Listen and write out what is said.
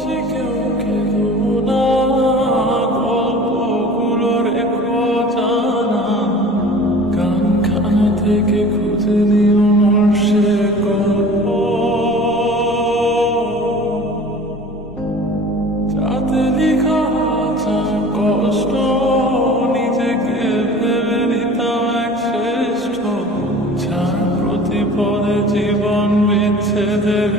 যে কেউ কেঁদো না, গল্পগুলো রেখো জানা, গানখানা থেকে খুঁজে নিও মোর সে গল্প, যাতে লেখা হাজার কষ্ট নিজেকে ভেবে নিতাম এক শ্রেষ্ঠ, যার প্রতিপদে জীবন বিচ্ছেদের